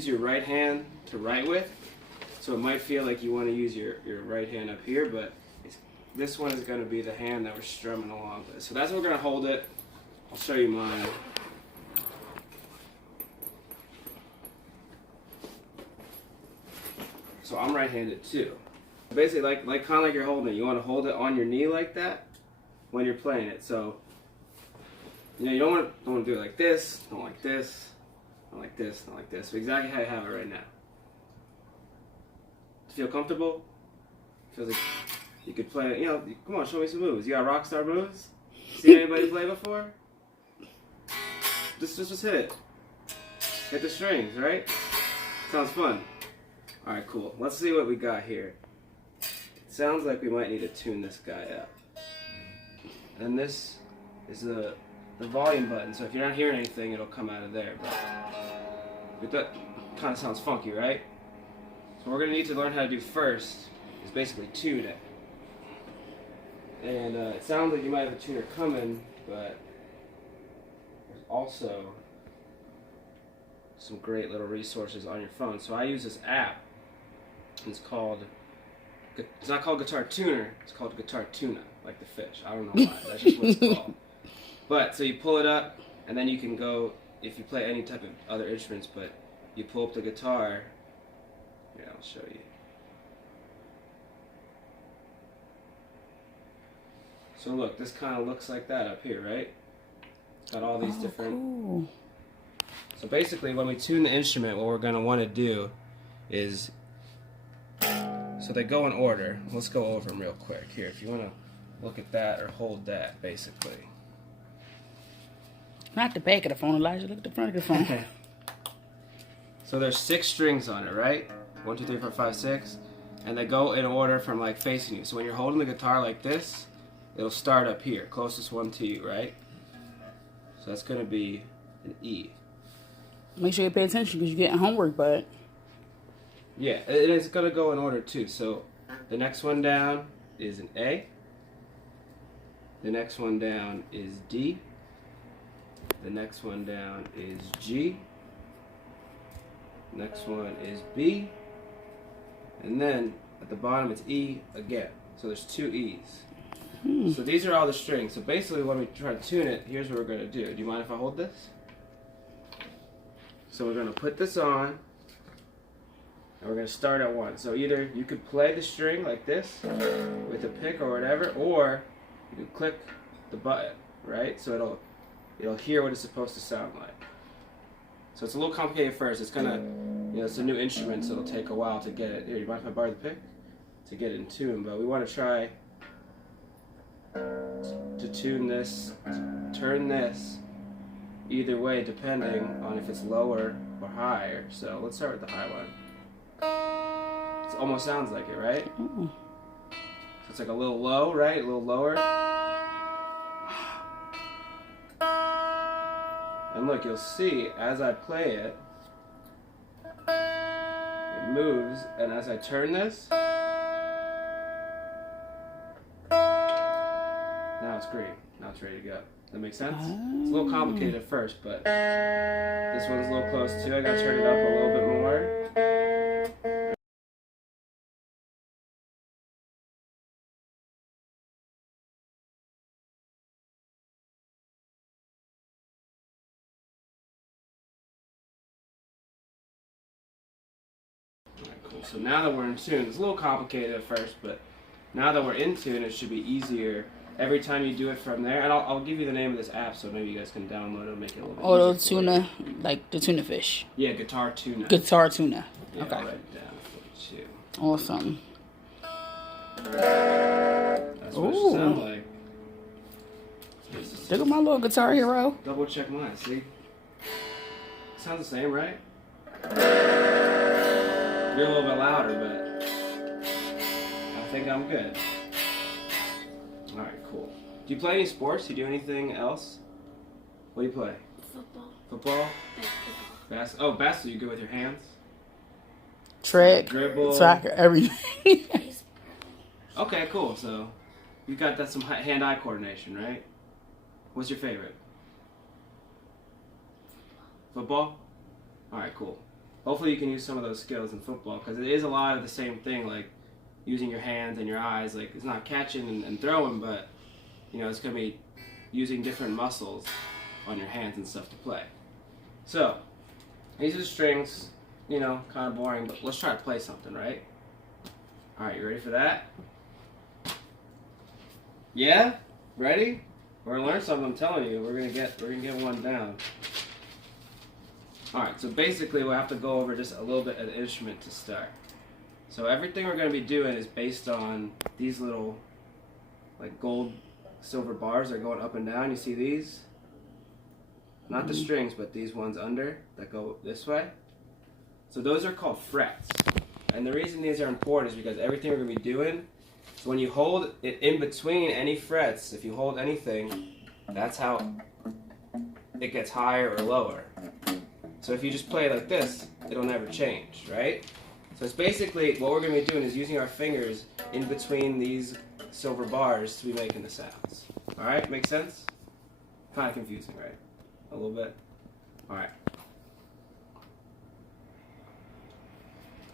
use your right hand to write with, so it might feel like you want to use your right hand up here, but this one is going to be the hand that we're strumming along with. So that's what we're going to hold it. I'll show you mine. So I'm right-handed too. Basically, like kind of like you're holding it. You want to hold it on your knee like that when you're playing it. So you don't want to do it like this, don't like this, don't like this, don't like this. So exactly how you have it right now. Feel comfortable? Feels like you could play. Come on, show me some moves. You got rock star moves? See anybody play before? Just hit it. Hit the strings, right? Sounds fun. All right, cool. Let's see what we got here. It sounds like we might need to tune this guy up. And this is the volume button. So if you're not hearing anything, it'll come out of there. But that kind of sounds funky, right? So what we're gonna need to learn how to do first is basically tune it. And it sounds like you might have a tuner coming, but there's also some great little resources on your phone. So I use this app. It's not called Guitar Tuner, it's called Guitar Tuna, like the fish. I don't know why, that's just what it's called. But, so you pull it up, and then you can go, if you play any type of other instruments, but you pull up the guitar. Here, I'll show you. So look, this kind of looks like that up here, right? It's got all these different... Cool. So basically, when we tune the instrument, what we're going to want to do is... So they go in order. Let's go over them real quick. Here, if you want to look at that or hold that, basically. Not the back of the phone, Elijah. Look at the front of the phone. So there's 6 strings on it, right? 1, 2, 3, 4, 5, 6. And they go in order from like facing you. So when you're holding the guitar like this, it'll start up here, closest one to you, right? So that's going to be an E. Make sure you pay attention because you're getting homework, bud. Yeah, and it's going to go in order too. So the next one down is an A. The next one down is D. The next one down is G. Next one is B. And then at the bottom it's E again. So there's 2 E's. So these are all the strings. So basically when we try to tune it, here's what we're going to do. Do you mind if I hold this? So we're going to put this on. And we're going to start at 1. So either you could play the string like this with a pick or whatever, or you can click the button, right? So it'll hear what it's supposed to sound like. So it's a little complicated first. It's gonna, it's a new instrument, so it'll take a while to get it. Here, you mind if I borrow the pick? To get it in tune, but we want to try to tune this, turn this either way depending on if it's lower or higher. So let's start with the high one. It almost sounds like it, right? So it's like a little low, right? A little lower. And look, you'll see as I play it, it moves, and as I turn this, now it's green. Now it's ready to go. That makes sense? It's a little complicated at first, but this one's a little close too. I gotta turn it up a little bit more. Cool. So now that we're in tune, it's a little complicated at first, but now that we're in tune, it should be easier every time you do it from there. And I'll give you the name of this app so maybe you guys can download it and make it a little bit easier. Oh, the tuna, like the tuna fish. Yeah, Guitar Tuna. Guitar Tuna. Yeah, okay. I'll write it down for you. Awesome. That's what it should sound like. Look at my little Guitar Hero. Double check mine, see? Sounds the same, right? You're a little bit louder, but I think I'm good. Alright, cool. Do you play any sports? Do you do anything else? What do you play? Football. Football? Basketball. Basketball. You good with your hands? Track. Dribble. Soccer. Everything. Okay, cool. So you got that some hand-eye coordination, right? What's your favorite? Football? Alright, cool. hopefully you can use some of those skills in football, because it is a lot of the same thing, like using your hands and your eyes. Like, it's not catching and throwing, but you know, it's going to be using different muscles on your hands and stuff to play. So, these are the strings, you know, kind of boring, but let's try to play something, right? Alright, you ready for that? Yeah? Ready? We're gonna learn something, I'm telling you. We're gonna get one down. Alright, so basically we'll have to go over just a little bit of the instrument to start. So everything we're gonna be doing is based on these little like gold silver bars that are going up and down. You see these? Not the strings, but these ones under that go this way. So those are called frets. And the reason these are important is because everything we're going to be doing, so when you hold it in between any frets, if you hold anything, that's how it gets higher or lower. So if you just play it like this, it'll never change, right? So it's basically, what we're going to be doing is using our fingers in between these silver bars to be making the sounds. Alright, make sense? Kind of confusing, right? A little bit? Alright.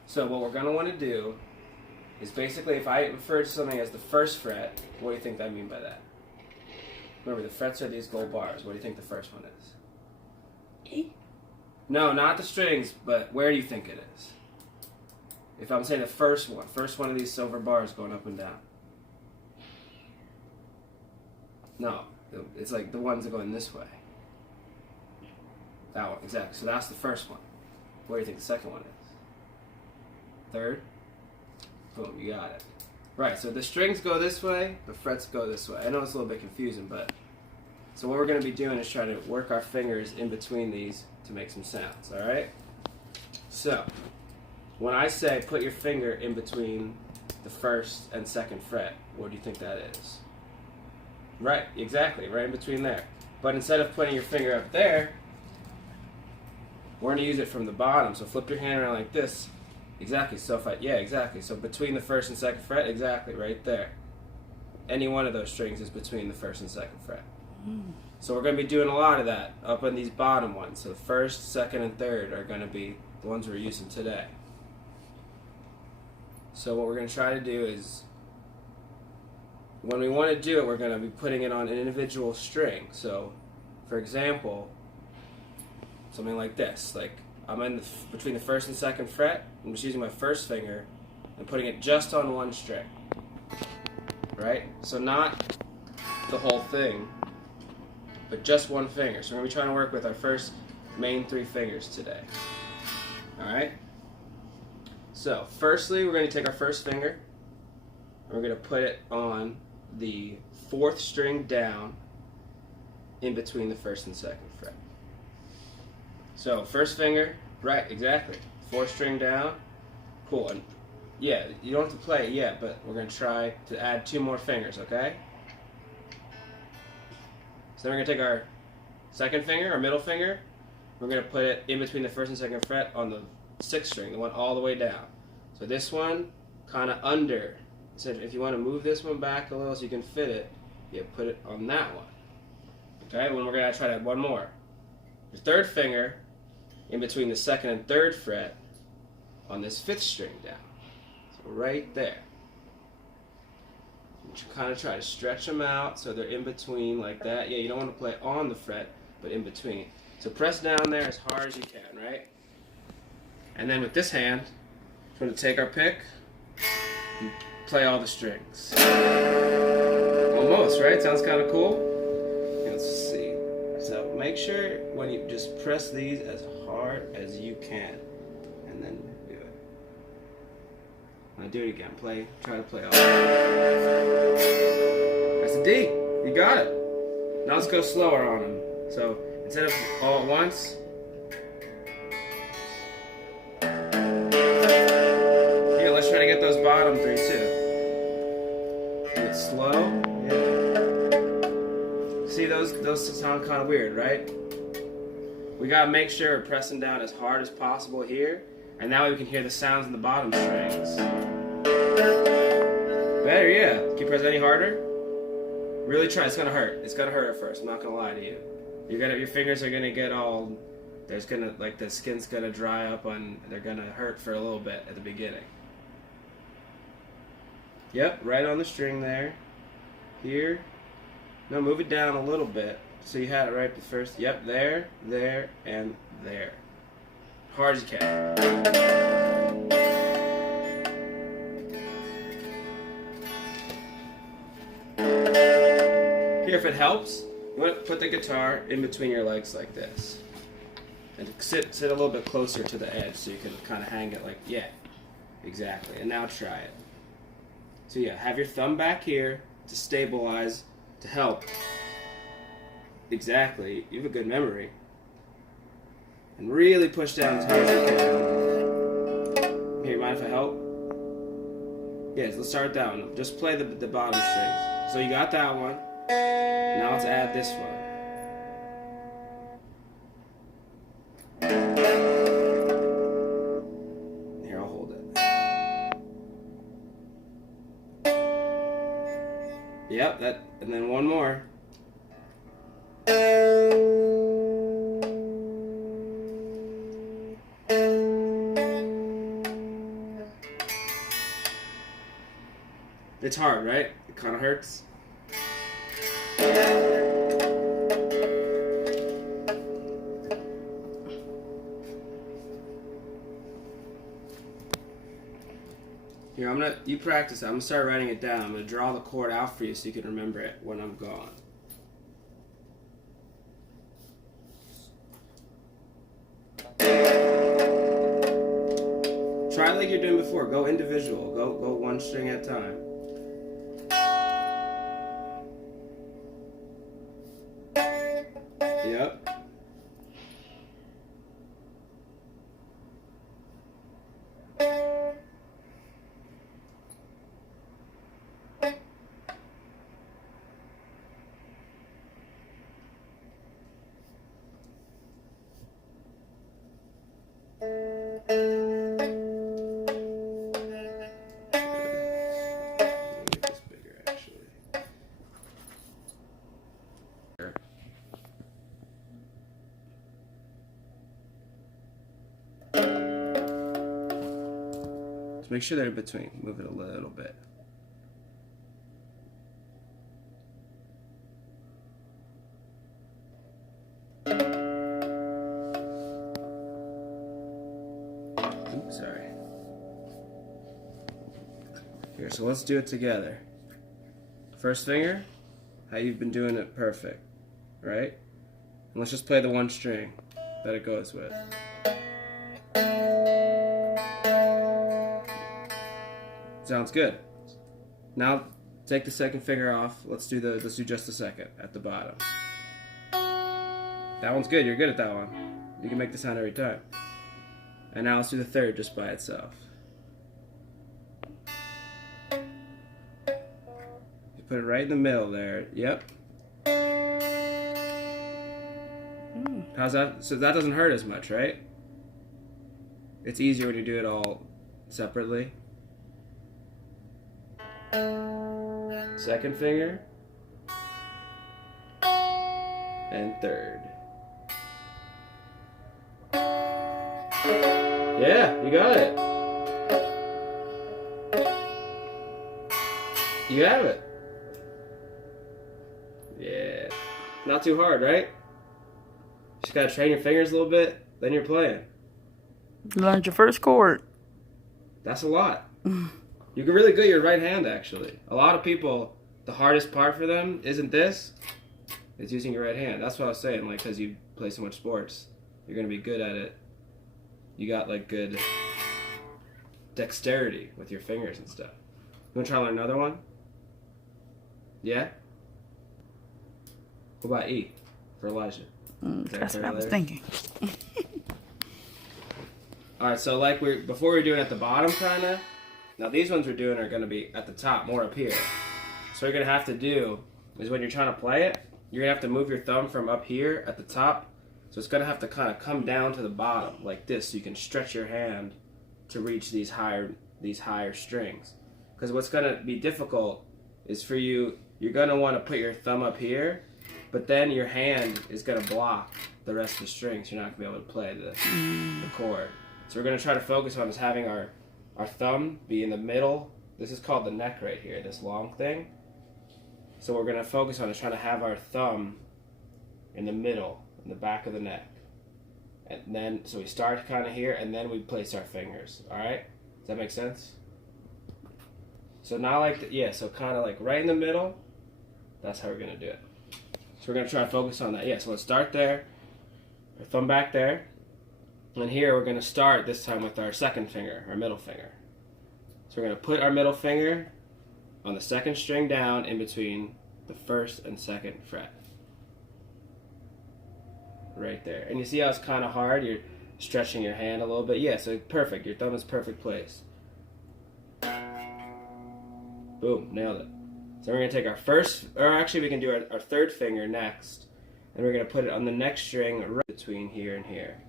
So what we're going to want to do is basically, if I refer to something as the first fret, what do you think I mean by that? Remember, the frets are these gold bars. What do you think the first one is? E? No, not the strings, but where do you think it is? If I'm saying the first one of these silver bars going up and down. No, it's like the ones that are going this way. That one, exactly. So that's the first one. What do you think the second one is? Third? Boom, you got it. Right, so the strings go this way, the frets go this way. I know it's a little bit confusing, but... So what we're going to be doing is trying to work our fingers in between these to make some sounds, alright? So, when I say put your finger in between the first and second fret, what do you think that is? Right, exactly, right in between there. But instead of putting your finger up there, we're going to use it from the bottom. So flip your hand around like this. Exactly, so if I, yeah, exactly. So between the first and second fret, exactly, right there. Any one of those strings is between the first and second fret. So we're going to be doing a lot of that up on these bottom ones. So the first, second, and third are going to be the ones we're using today. So what we're going to try to do is, when we want to do it, we're going to be putting it on an individual string. So, for example, something like this. Like, I'm in between the first and second fret. I'm just using my first finger and putting it just on one string. Right? So not the whole thing, but just one finger. So we're going to be trying to work with our first main three fingers today. Alright? So, firstly, we're going to take our first finger and we're going to put it on the fourth string down in between the first and second fret. So, first finger, right, exactly. Fourth string down, cool. And yeah, you don't have to play it yet, but we're going to try to add two more fingers, okay? So then we're going to take our second finger, our middle finger, we're going to put it in between the first and second fret on the sixth string, the one all the way down. So this one, kind of under. So if you want to move this one back a little so you can fit it, you put it on that one. Okay, well, we're going to try to add one more. Your third finger in between the second and third fret on this fifth string down. So right there. You kind of try to stretch them out so they're in between like that. Yeah, you don't want to play on the fret, but in between. So press down there as hard as you can, right? And then with this hand, we're going to take our pick and play all the strings. Almost, right? Sounds kind of cool. Let's see. So make sure when you just press these as hard as you can, and then do it. Now do it again. Try to play all. That's a D. You got it. Now let's go slower on them. So instead of all at once. Yeah, let's try to get those bottom three too. Get slow. Yeah. See, those sound kind of weird, right? We gotta make sure we're pressing down as hard as possible here, and that way we can hear the sounds in the bottom strings. Better, yeah. Can you press any harder? Really try. It's gonna hurt. It's gonna hurt at first. I'm not gonna lie to you. Your fingers are gonna get all there's gonna, like, the skin's gonna dry up on, they're gonna hurt for a little bit at the beginning. Yep, right on the string there. Here. No, move it down a little bit. So you had it right the first. Yep, there, there, and there. Hard as you can. Here, if it helps, you want to put the guitar in between your legs like this. And sit a little bit closer to the edge so you can kind of hang it like, yeah, exactly. And now try it. So yeah, have your thumb back here to stabilize, to help. Exactly. You have a good memory. And really push down as hard as you can. Here, mind if I help? Yes, let's start that one. Just play the bottom strings. So you got that one. Now let's add this one. Here, I'll hold it. Yep, that, and then one more. It's hard, right? It kind of hurts. Here, you practice it. I'm gonna start writing it down. I'm gonna draw the chord out for you so you can remember it when I'm gone. Try like you're doing before. Go individual. Go one string at a time. Yep. Make this bigger, actually. Just make sure they're in between. Move it a little bit. Oops, sorry. Here, so let's do it together. First finger, how you've been doing it perfect, right? And let's just play the one string that it goes with. Sounds good. Now take the second finger off. Let's do just the second at the bottom. That one's good. You're good at that one. You can make the sound every time. And now let's do the third just by itself. You put it right in the middle there. Yep. How's that? So that doesn't hurt as much, right? It's easier when you do it all separately. Second finger. And third. Yeah, you got it. You have it. Yeah. Not too hard, right? Just gotta train your fingers a little bit, then you're playing. You learned your first chord. That's a lot. You're really good at your right hand, actually. A lot of people, the hardest part for them isn't this, it's using your right hand. That's what I was saying, like, because you play so much sports, you're gonna be good at it. You got, like, good dexterity with your fingers and stuff. You wanna try to learn another one? Yeah? What about E for Elijah? That's what I was thinking. Alright, so like before we were doing at the bottom, kinda. Now these ones we're doing are gonna be at the top, more up here. So what you're gonna have to do is when you're trying to play it, you're gonna have to move your thumb from up here at the top. So it's gonna have to kind of come down to the bottom like this, so you can stretch your hand to reach these higher strings. Because what's gonna be difficult is for you're gonna want to put your thumb up here, but then your hand is gonna block the rest of the strings. You're not gonna be able to play the chord. So we're gonna try to focus on just having our thumb be in the middle. This is called the neck right here, this long thing. So we're gonna focus on is trying to have our thumb in the middle, in the back of the neck. And then, so we start kind of here, and then we place our fingers. All right? Does that make sense? So not like, so kind of like right in the middle. That's how we're going to do it. So we're going to try to focus on that. Yeah, so let's start there. Our thumb back there. And here we're going to start this time with our second finger, our middle finger. So we're going to put our middle finger on the second string down in between the first and second fret. Right there. And you see how it's kind of hard? You're stretching your hand a little bit. Yeah, so perfect. Your thumb is perfect place. Boom, nailed it. So we're going to take our first, or actually we can do our third finger next. And we're going to put it on the next string right between here and here.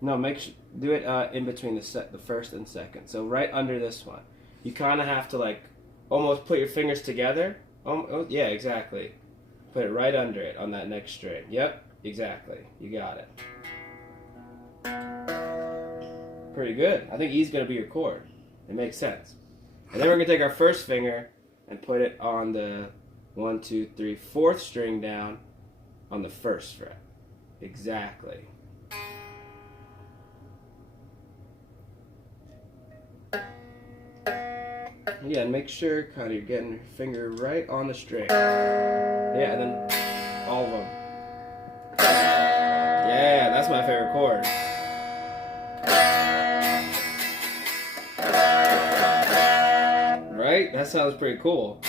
No, do it in between the first and second. So right under this one. You kind of have to like almost put your fingers together. Oh, yeah, exactly. Put it right under it on that next string. Yep, exactly. You got it. Pretty good. I think E's going to be your chord. It makes sense. And then we're going to take our first finger and put it on the 1, 2, 3, 4th string down on the first fret. Exactly. Yeah, and make sure kind of you're getting your finger right on the string. Yeah, and then all of them. Yeah, that's my favorite chord. Right? That sounds pretty cool.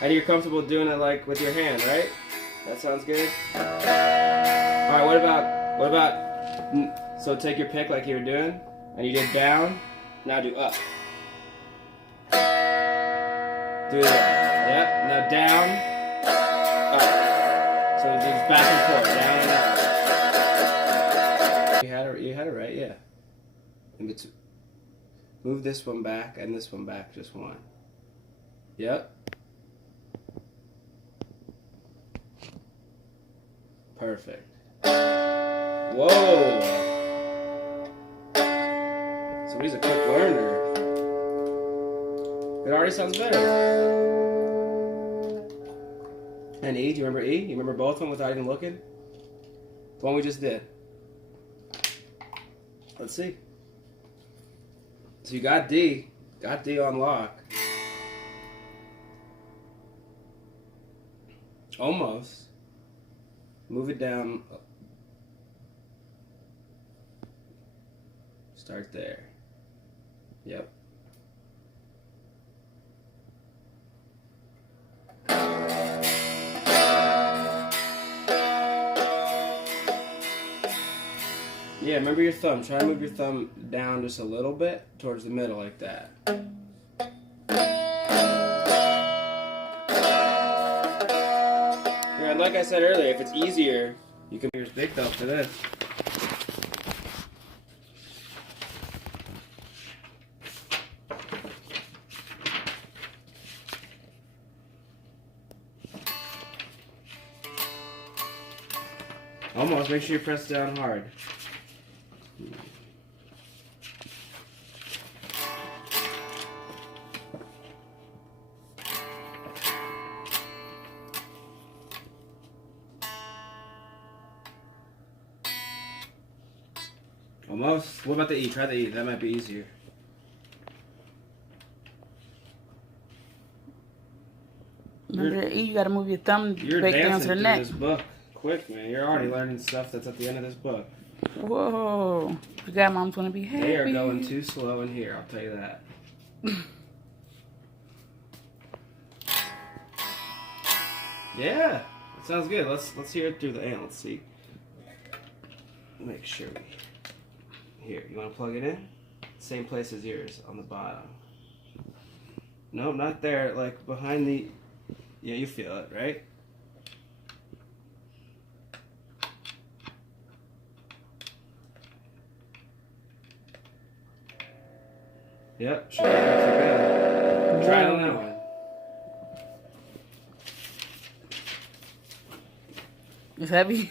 And you're comfortable doing it like with your hand, right? That sounds good. All right, what about, so take your pick like you were doing, and you did down, now do up. Do that. Yep. Now down, up. So it's back and forth, down and up. You had it right, yeah. And move this one back and this one back, just one. Yep. Perfect. Whoa. So he's a quick learner. It already sounds better. And E, do you remember E? You remember both of them without even looking? The one we just did. Let's see. So you got D on lock. Almost. Move it down. Start there. Yep. Yeah, remember your thumb. Try to move your thumb down just a little bit towards the middle like that. Yeah, and like I said earlier, if it's easier, you can use big thumb for this. Almost. Make sure you press down hard. Almost. What about the E? Try the E. That might be easier. Remember the E, you gotta move your thumb back down to the neck. This book quick, man. You're already learning stuff that's at the end of this book. Whoa. Forgot Mom's gonna be happy. They are going too slow in here, I'll tell you that. Yeah, that sounds good. Let's hear it through the amp. Let's see. Make sure we... Here, you want to plug it in? Same place as yours, on the bottom. No, not there, like behind the... Yeah, you feel it, right? Yep, sure, that's good. Try it on that one. It's heavy.